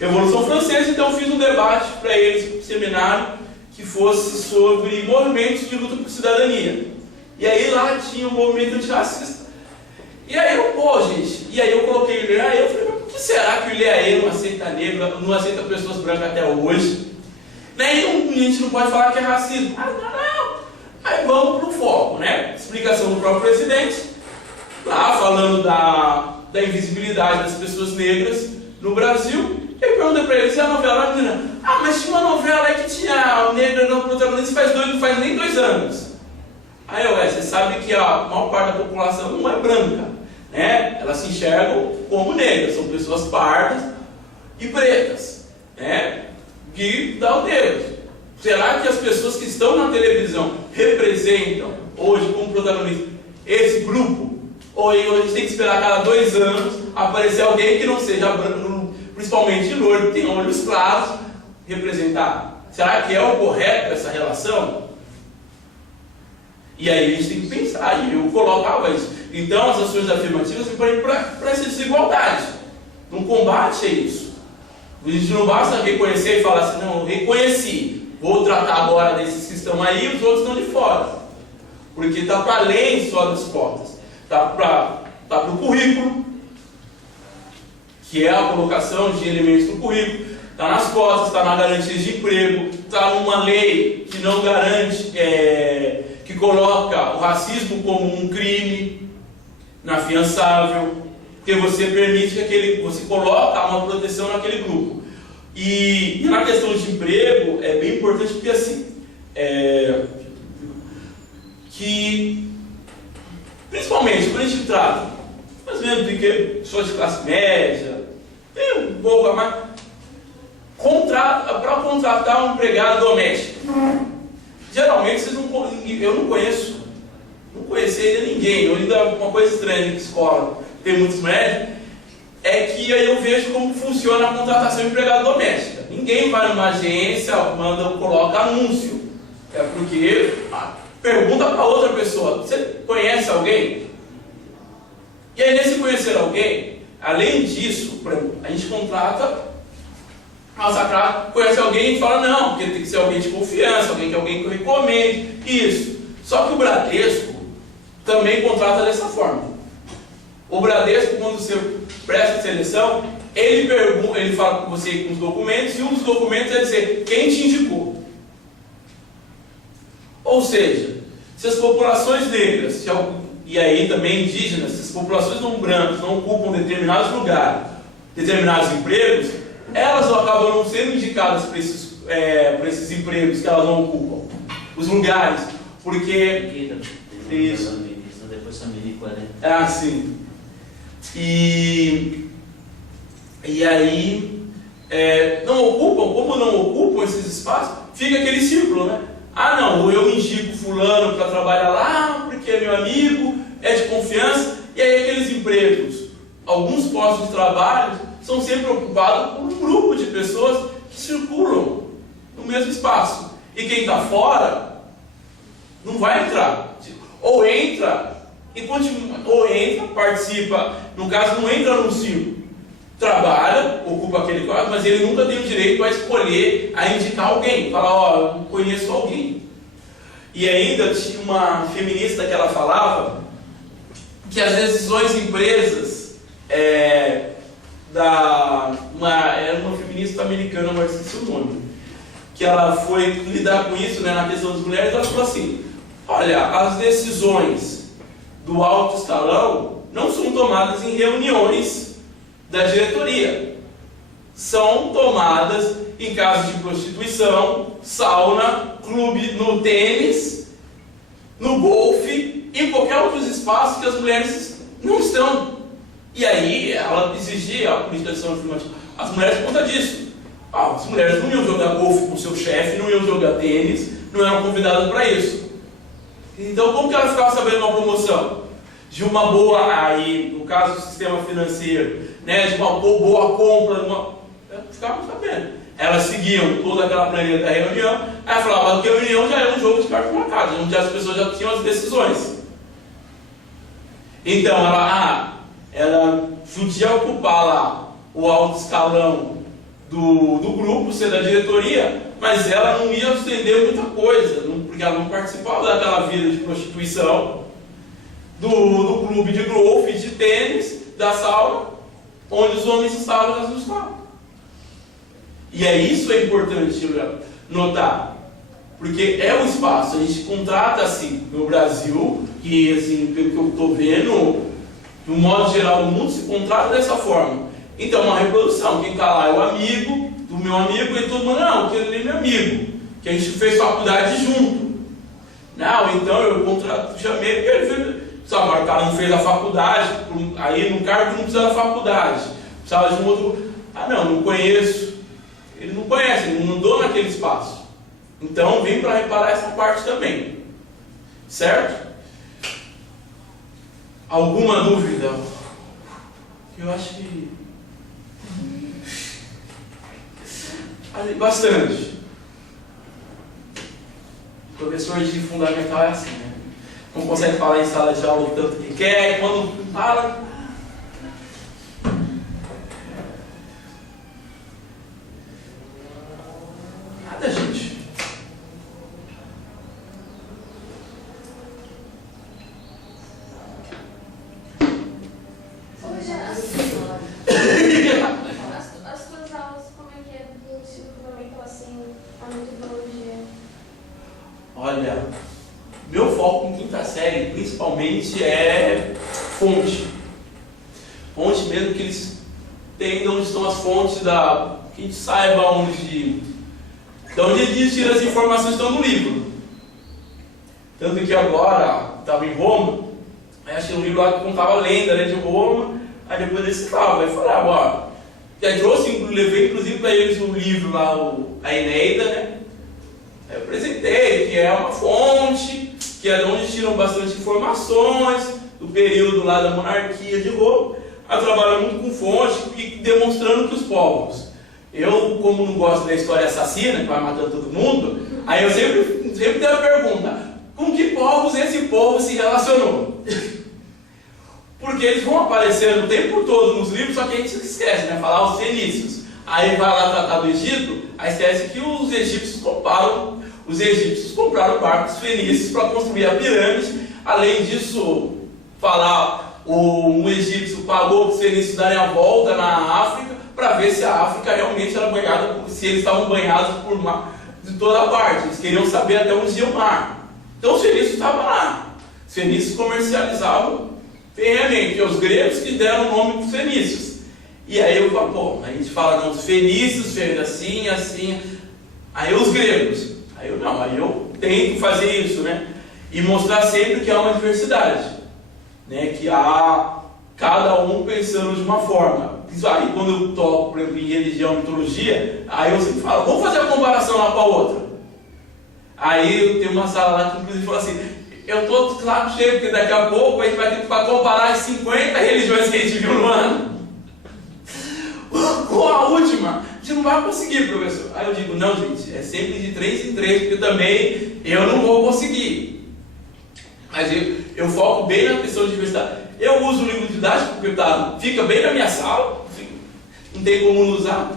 Revolução Francesa, então eu fiz um debate para eles, um seminário, que fosse sobre movimentos de luta por cidadania. E aí lá tinha um movimento antirracista. E aí e aí eu coloquei o Ilê, eu falei, por que será que o Ilê não aceita negro, não aceita pessoas brancas até hoje? Né? E a gente não pode falar que é racismo. Não. Aí vamos para o foco, né? Explicação do próprio presidente, lá falando da invisibilidade das pessoas negras no Brasil. perguntei para eles, e a novela? A menina, mas tinha uma novela aí que tinha o negro no protagonista não faz nem 2 anos. Aí você sabe que a maior parte da população não é branca, né? Elas se enxergam como negras, são pessoas pardas e pretas, né? Que dá o negro. Será que as pessoas que estão na televisão representam hoje como protagonista esse grupo? Ou a gente tem que esperar cada 2 anos aparecer alguém que não seja branco, principalmente loiro, que tem olhos claros, representar? Será que é o correto essa relação? E aí a gente tem que pensar, e eu colocava isso. Então as ações afirmativas vêm para essa desigualdade, um combate a isso. A gente não basta reconhecer e falar assim, não, eu reconheci, vou tratar agora desses que estão aí, os outros estão de fora. Porque está para além só das cotas, está para o currículo, que é a colocação de elementos no currículo, está nas cotas, está na garantia de emprego, está numa lei que não garante, que coloca o racismo como um crime inafiançável, porque você permite que você coloca uma proteção naquele grupo. E na questão de emprego é bem importante porque assim, que principalmente quando a gente trata, mais ou menos, que pessoas de classe média, tem um pouco a mais, para contratar um empregado doméstico. Geralmente eu não conheço, não conheci ainda ninguém, ou ainda uma coisa estranha que escola, tem muitos médicos, é que aí eu vejo como funciona a contratação de empregado doméstica. Ninguém vai numa agência, coloca anúncio. É porque pergunta para outra pessoa, você conhece alguém? E aí nesse conhecer alguém, além disso, por exemplo, a gente contrata, conhece alguém e fala, não, porque tem que ser alguém de confiança, alguém que recomende, isso. Só que o Bradesco também contrata dessa forma. O Bradesco, quando você presta seleção, ele fala com você com os documentos, e um dos documentos é dizer quem te indicou. Ou seja, se as populações negras, e aí também indígenas, se as populações não brancas não ocupam determinados lugares, determinados empregos, elas acabam não sendo indicadas para esses empregos que elas não ocupam. Os lugares, porque... Isso. Depois Samirico, né? Ah, sim. E aí, como não ocupam esses espaços, fica aquele círculo, né? Ah, não, eu indico fulano para trabalhar lá, porque é meu amigo, é de confiança, e aí aqueles empregos, alguns postos de trabalho, são sempre ocupados por um grupo de pessoas que circulam no mesmo espaço. E quem está fora não vai entrar. Ou entra e continua, ou entra, participa, no caso não entra no círculo, trabalha, ocupa aquele quadro, mas ele nunca tem o direito a escolher, a indicar alguém, falar, eu conheço alguém. E ainda tinha uma feminista que ela falava que as decisões empresas era uma feminista americana, mas esqueci o nome, que ela foi lidar com isso, na questão das mulheres, ela falou assim, olha, as decisões do alto escalão não são tomadas em reuniões da diretoria, são tomadas em casos de prostituição, sauna, clube, no tênis, no golfe e em qualquer outros espaços que as mulheres não estão. E aí ela exigia a política de ação afirmativa. As mulheres por conta disso. As mulheres não iam jogar golfe com seu chefe, não iam jogar tênis, não eram convidadas para isso. Então como que ela ficava sabendo uma promoção? De uma boa, aí no caso do sistema financeiro, de uma boa compra, ficavam sabendo. Elas seguiam toda aquela planilha da reunião, aí falava que a reunião já era um jogo de cartas marcadas, onde as pessoas já tinham as decisões. Então ela podia ocupar lá o alto escalão do grupo, ser da diretoria, mas ela não ia estender muita coisa, porque ela não participava daquela vida de prostituição, do clube de golfe, de tênis, da sauna, onde os homens estavam, elas não estavam. E isso é importante notar, porque é um espaço, a gente contrata assim, no Brasil, que assim, pelo que eu estou vendo, de um modo geral, o mundo se contrata dessa forma. Então é uma reprodução. Quem está lá é o amigo do meu amigo, e todo mundo, não, que ele é meu amigo, que a gente fez faculdade junto. Não, então eu chamei porque ele fez. Sabe, o cara não fez a faculdade, aí no cargo não precisa da faculdade, precisava de um outro. Ah, não conheço. Ele não conhece, ele não andou naquele espaço. Então vem para reparar essa parte também. Certo? Alguma dúvida? Eu acho que. Bastante. O professor de fundamental é assim, né? Não consegue falar em sala de aula o tanto que quer, e quando fala. Nada, gente. Hoje, as tuas aulas, como é que é do ensino fundamental, assim, a metodologia? Olha, meu foco em quinta série, principalmente, é fonte. Fonte mesmo, que eles entendam onde estão as fontes, que a gente saiba onde eles tiram as informações que estão no livro. Tanto que agora, estava em Roma, aí achei um livro lá que contava a lenda, né, de Roma, aí depois eles citavam, aí falavam, ó, já trouxe, levei inclusive para eles um livro lá, a Eneida, né? Eu apresentei que é uma fonte, que é de onde tiram bastante informações do período lá da monarquia de Roma. Eu trabalho muito com fonte e demonstrando que os povos. Eu, como não gosto da história assassina, que vai matando todo mundo, aí eu sempre tenho a pergunta, com que povos esse povo se relacionou? Porque eles vão aparecendo o tempo todo nos livros, só que a gente esquece, né? Falar os fenícios. Aí vai lá tratar do Egito, aí esquece que os egípcios compraram barcos fenícios para construir a pirâmide. Além disso, falar um egípcio pagou para os fenícios darem a volta na África para ver se a África realmente era banhada, se eles estavam banhados por mar de toda parte. Eles queriam saber até onde ia o mar. Então os fenícios estavam lá. Os fenícios comercializavam ferrenhamente. Os gregos que deram o nome para os fenícios. E aí eu falo, pô, a gente fala, não, os fenícios fez assim, assim. Aí os gregos. Aí eu tento fazer isso, né? E mostrar sempre que há uma diversidade, né? Que há cada um pensando de uma forma. Isso aí, quando eu toco, por exemplo, em religião, mitologia, aí eu sempre falo, vamos fazer a comparação lá com a outra. Aí eu tenho uma sala lá que inclusive fala assim, eu tô claro cheio, porque daqui a pouco a gente vai ter que comparar as 50 religiões que a gente viu no ano com a última. A gente não vai conseguir, professor. Aí eu digo, não, gente, é sempre de 3 em 3, porque também eu não vou conseguir. Mas eu foco bem na questão de diversidade. Eu uso o livro didático, porque fica bem na minha sala, não tem como não usar.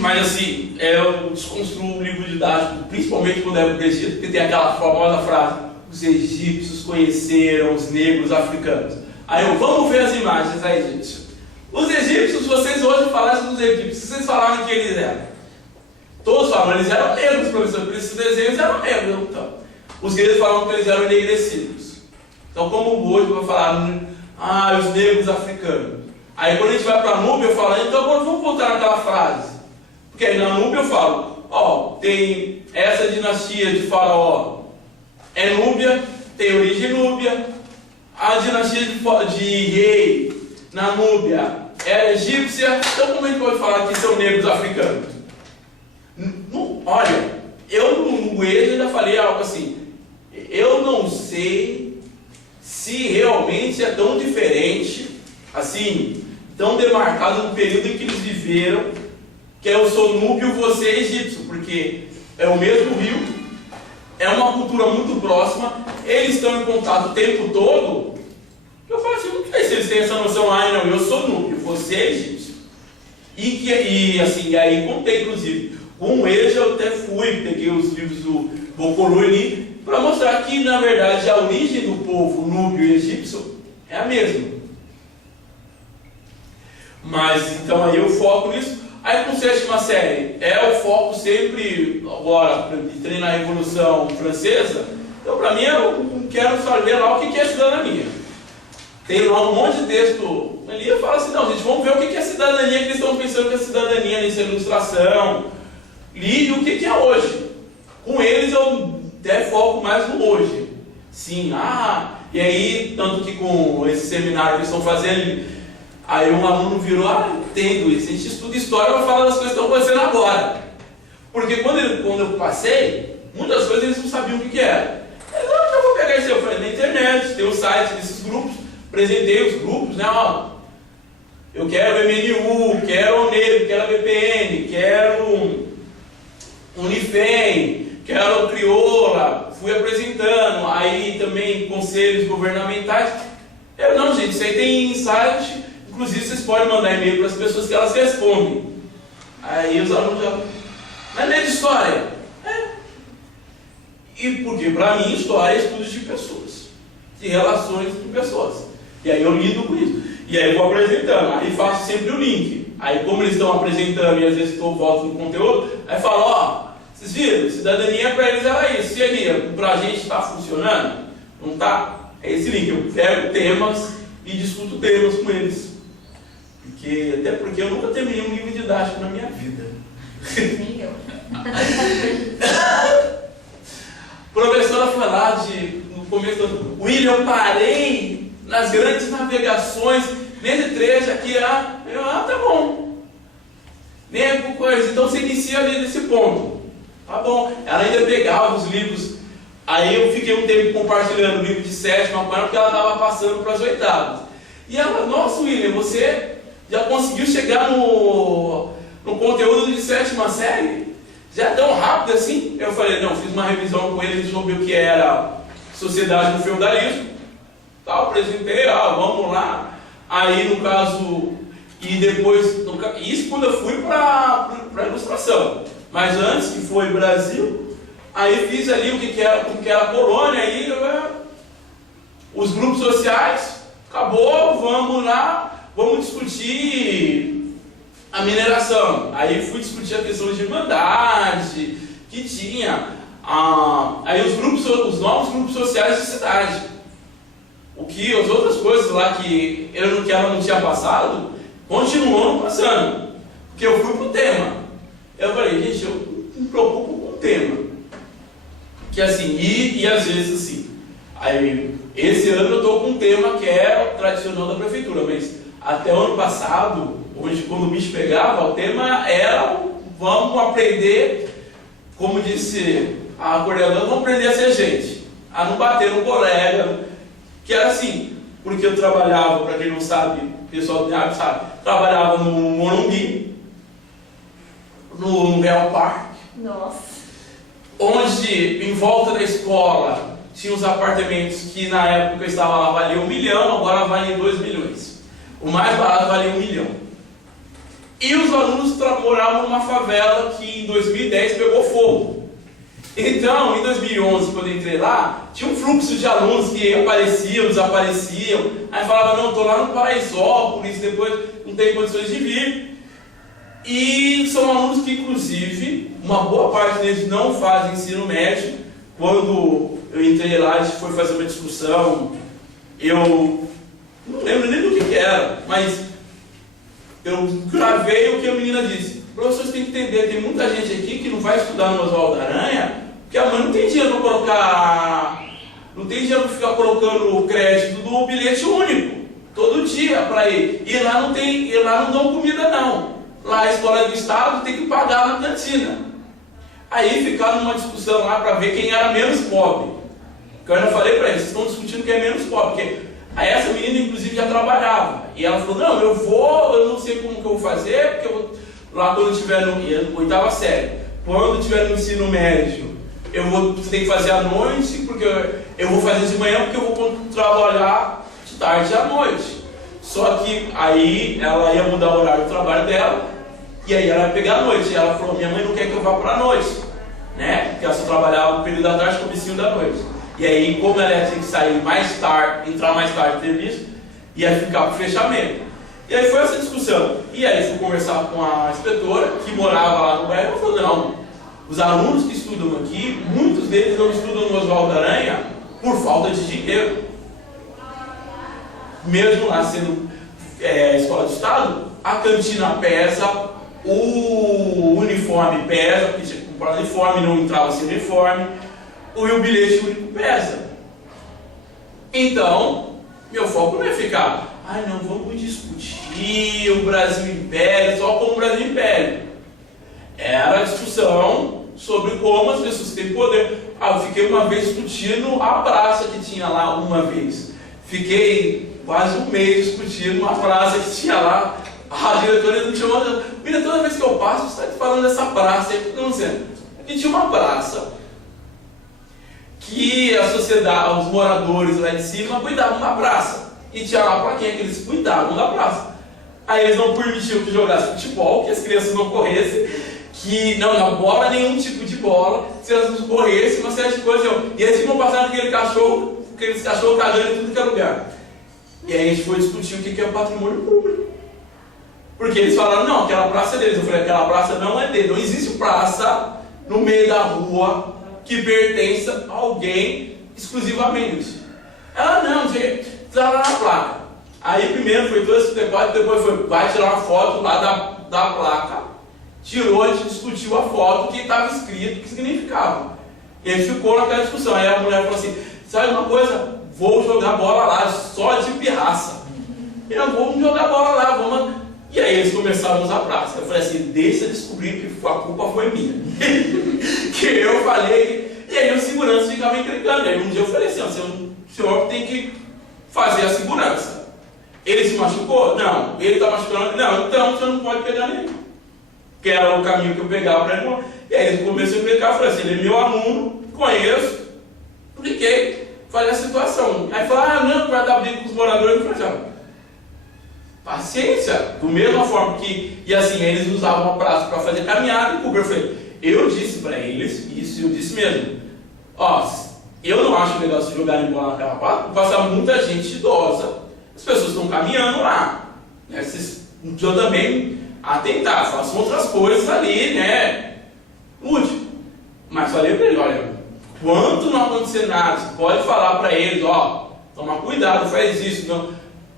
Mas assim, eu desconstruo o livro didático, principalmente quando é o Egito, porque tem aquela famosa frase, os egípcios conheceram os negros africanos. Aí vamos ver as imagens aí, gente. Os egípcios, vocês hoje falassem dos egípcios, vocês falaram que eles eram. Todos falam, eles eram negros, professor, por esses desenhos eram negros. Então, os gregos falam que eles eram enegrecidos. Então, como hoje eu vou falar, os negros africanos. Aí quando a gente vai para a Núbia, eu falo, então agora vamos voltar naquela frase. Porque aí na Núbia eu falo, tem essa dinastia de Faraó, é Núbia, tem origem Núbia. A dinastia de rei na Núbia era egípcia. Então como a gente pode falar que são negros africanos? Olha, eu no Eixo ainda falei algo assim, eu não sei se realmente é tão diferente, assim, tão demarcado no período em que eles viveram, que eu sou núbio, você é egípcio, porque é o mesmo rio, é uma cultura muito próxima, eles estão em contato o tempo todo. Eu falo assim, não sei se eles têm essa noção, não, eu sou núbio, você é egípcio. E aí contei, inclusive, com eles eu até peguei os livros do Bokoluni, para mostrar que, na verdade, a origem do povo núbio e egípcio é a mesma. Mas, então, aí eu foco nisso. Aí, com sétima série, o foco sempre, agora, de treinar a Revolução Francesa. Então, para mim, eu quero saber lá o que é cidadania. tem lá um monte de texto ali, eu falo assim, não, gente, vamos ver o que é cidadania, que eles estão pensando que é cidadania nessa ilustração. Li o que é hoje. Com eles eu até foco mais no hoje. Sim, e aí, tanto que com esse seminário que eles estão fazendo, aí um aluno virou, entendo isso, a gente estuda história para falar das coisas que estão acontecendo agora. Porque quando eu passei, muitas coisas eles não sabiam o que era. Eu vou pegar isso, eu falei, na internet, tem o site desses grupos, apresentei os grupos, né, eu quero MNU, quero ONEB, quero a VPN, quero Unifem, quero Crioula, fui apresentando, aí também conselhos governamentais. Não, gente, isso aí tem site, inclusive vocês podem mandar e-mail para as pessoas que elas respondem. Aí os alunos já, não é meio de história? E porque para mim história é estudo de pessoas, de relações entre pessoas. E aí eu lido com isso. E aí eu vou apresentando, aí faço sempre o link. Aí como eles estão apresentando e às vezes eu volto no conteúdo, aí falo, vocês viram? Cidadania para eles era isso. E aí, para a gente está funcionando? Não está? É esse link. Eu pego temas e discuto temas com eles. Até porque eu nunca terminei um livro didático na minha vida. Nem eu. A professora foi lá no começo do William, eu parei nas grandes navegações, nesse trecho aqui, tá bom. Nem coisa. Então você inicia ali nesse ponto. Tá bom. Ela ainda pegava os livros. Aí eu fiquei um tempo compartilhando o livro de 7ª com ela, porque ela estava passando para as 8ª. E ela, nossa, William, você já conseguiu chegar no conteúdo de 7ª série? Já é tão rápido assim? Eu falei, não, fiz uma revisão com ele sobre o que era sociedade do feudalismo. Apresentei, vamos lá. Aí no caso, e depois, isso quando eu fui para a ilustração. Mas antes, que foi Brasil, aí fiz ali o que era a colônia, aí os grupos sociais, acabou, vamos lá, vamos discutir a mineração. Aí fui discutir a questão de irmandade, que tinha, aí os novos grupos sociais de cidade. As outras coisas lá que ela não tinha passado, continuou não passando, porque eu fui pro tema. Eu falei, gente, eu me preocupo com o tema. Que assim, e às vezes assim, aí, esse ano eu estou com um tema que é o tradicional da prefeitura, mas até o ano passado, quando o bicho pegava, o tema era, vamos aprender, como disse a Cordelana, vamos aprender a ser gente, a não bater no colega, que era assim, porque eu trabalhava, para quem não sabe, o pessoal do Diabo sabe, trabalhava no Morumbi, no Real Parque. Nossa. Onde, em volta da escola, tinha os apartamentos que na época eu estava lá valiam 1 milhão, agora valem 2 milhões. O mais barato valia 1 milhão. E os alunos moravam numa favela que em 2010 pegou fogo. Então, em 2011, quando eu entrei lá, tinha um fluxo de alunos que apareciam, desapareciam. Aí falava, não, estou lá no Paraisópolis, depois não tenho condições de vir. E são alunos que, inclusive, uma boa parte deles não fazem ensino médio. Quando eu entrei lá, a gente foi fazer uma discussão, eu não lembro nem do que era, mas eu gravei o que a menina disse. Professores têm que entender, tem muita gente aqui que não vai estudar no Oswaldo Aranha, porque a mãe não tem dinheiro para colocar, não tem dinheiro para ficar colocando o crédito do bilhete único, todo dia para ir. E lá não dão comida não. Lá a escola do estado tem que pagar na cantina. Aí ficaram numa discussão lá para ver quem era menos pobre. Que eu ainda falei para eles, vocês estão discutindo quem é menos pobre. Porque aí essa menina inclusive já trabalhava. E ela falou, não, eu não sei como que eu vou fazer, porque lá quando eu estiver no 8ª série, quando eu estiver no ensino médio, você tem que fazer à noite, porque eu vou fazer de manhã, porque eu vou trabalhar de tarde à noite. Só que aí ela ia mudar o horário do trabalho dela, e aí ela ia pegar a noite. E ela falou, minha mãe não quer que eu vá para a noite, né? Porque ela só trabalhava no período da tarde, comecinho da noite. E aí, como ela tinha que sair mais tarde, entrar mais tarde no serviço, ia ficar para o fechamento. E aí foi essa discussão. E aí fui conversar com a inspetora, que morava lá no bairro, ela falou, não, os alunos que estudam aqui, muitos deles não estudam no Oswaldo Aranha por falta de dinheiro. mesmo lá sendo escola de Estado, a cantina pesa, o uniforme pesa, porque tinha que comprar uniforme, não entrava sem uniforme, e o bilhete único pesa. Então, meu foco não é ficar, não, vamos discutir o Brasil Império, só como o Brasil Império. Era a discussão sobre como as pessoas têm poder. Eu fiquei uma vez discutindo a praça que tinha lá uma vez. Fiquei quase um mês discutindo uma praça que tinha lá. A diretora me chamou, mira, toda vez que eu passo, você está falando dessa praça. E tinha uma praça que a sociedade, os moradores lá de cima cuidavam da praça. E tinha lá para quem é que eles cuidavam da praça. Aí eles não permitiam que jogasse futebol, que as crianças não corressem, que não bola, nenhum tipo de bola, se elas não corressem, uma série de coisas. E eles ficam passando aqueles cachorros cagando em tudo que é lugar. E aí a gente foi discutir o que é o patrimônio público. Porque eles falaram, não, aquela praça é deles. Eu falei, aquela praça não é deles. Não existe praça no meio da rua que pertença a alguém exclusivamente. Ela não, está lá na placa. Aí primeiro foi todo esse debate, depois foi, vai tirar uma foto lá da placa. Tirou, a gente discutiu a foto, que estava escrito, o que significava. E a gente ficou naquela discussão. Aí a mulher falou assim, sabe uma coisa? Vou jogar bola lá, só de pirraça. E nós vamos jogar bola lá, vamos... E aí eles começaram a usar a praça. Eu falei assim, deixa eu descobrir que a culpa foi minha. Que eu falei, e aí os seguranças ficavam encrencando. Aí um dia eu falei assim, o senhor tem que fazer a segurança. Ele se machucou? Não. Ele está machucando? Não. Então o senhor não pode pegar nele. Que era o caminho que eu pegava para ele. E aí ele começou a explicar, eu falei assim, ele é meu aluno, conheço, expliquei, falei a situação. Aí falou, não, vai dar briga com os moradores. Eu falei assim, paciência, da mesma forma que, e assim, eles usavam a praça para fazer caminhada e Cooper. Eu falei, eu disse para eles, isso eu disse mesmo, eu não acho legal se jogarem bola naquela praça, passar muita gente idosa, as pessoas estão caminhando lá, né? Eu também atentar, façam outras coisas ali, né? Útil. Mas falei para ele, olha, quanto não acontecer nada, você pode falar para eles, toma cuidado, faz isso, não.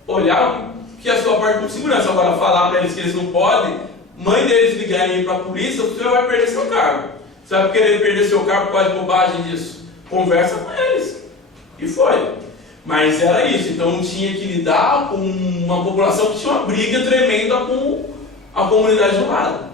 Olhar que a sua parte com segurança, agora falar para eles que eles não podem, mãe deles ligarem para a polícia, você vai perder seu cargo. Você vai querer perder seu cargo por causa de bobagem disso? Conversa com eles. E foi. Mas era isso, então tinha que lidar com uma população que tinha uma briga tremenda com a comunidade do lado.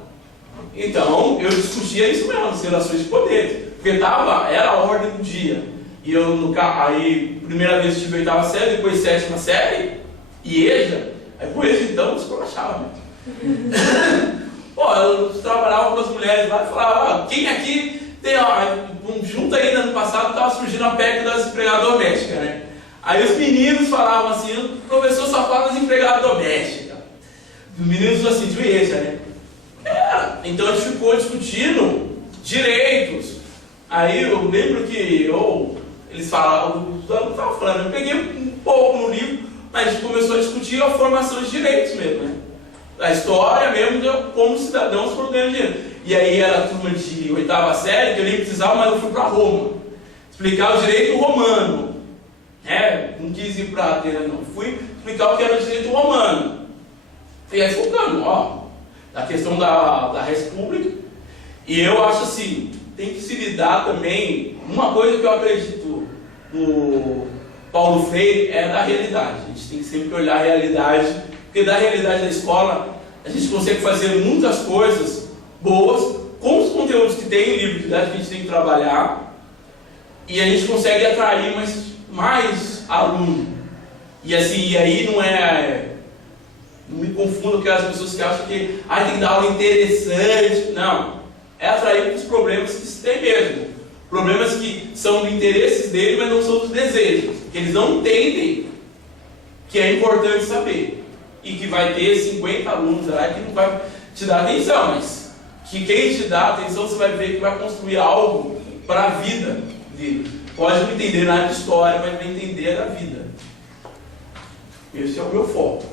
Então eu discutia isso mesmo, as relações de poder, porque era a ordem do dia. E eu, aí, primeira vez tive 8ª série, depois 7ª série, e EJA, aí por isso então eu esculachava mesmo. Eu trabalhava com as mulheres lá e falava, quem aqui tem, junto ainda no passado estava surgindo a PEC das empregadas domésticas, né? Aí os meninos falavam assim, o professor só fala das empregadas domésticas. Os meninos assim, de EJA, né? Então a gente ficou discutindo direitos. Aí eu lembro que eles falavam, os alunos estavam falando, eu peguei um pouco no livro, mas a gente começou a discutir a formação de direitos mesmo, né? A história mesmo de como cidadãos foram ganhando dinheiro. E aí era a turma de 8ª série, que eu nem precisava, mas eu fui para Roma. Explicar o direito romano. Não quis ir para Atenas, não. Fui explicar o que era o direito romano. E aí focando, da questão da república. E eu acho assim, tem que se lidar também, uma coisa que eu acredito no Paulo Freire é da realidade. A gente tem que sempre olhar a realidade, porque da realidade da escola a gente consegue fazer muitas coisas boas com os conteúdos que tem em livro didático que a gente tem que trabalhar, e a gente consegue atrair mais aluno. E assim, e aí não me confundo com aquelas pessoas que acham que tem que dar aula interessante. Não, é atrair os problemas que se tem mesmo. Problemas que são dos interesses dele, mas não são dos desejos. Que eles não entendem que é importante saber. E que vai ter 50 alunos lá que não vai te dar atenção, mas que quem te dá atenção, você vai ver que vai construir algo para a vida dele. Pode não entender nada de história, mas vai entender da vida. Esse é o meu foco.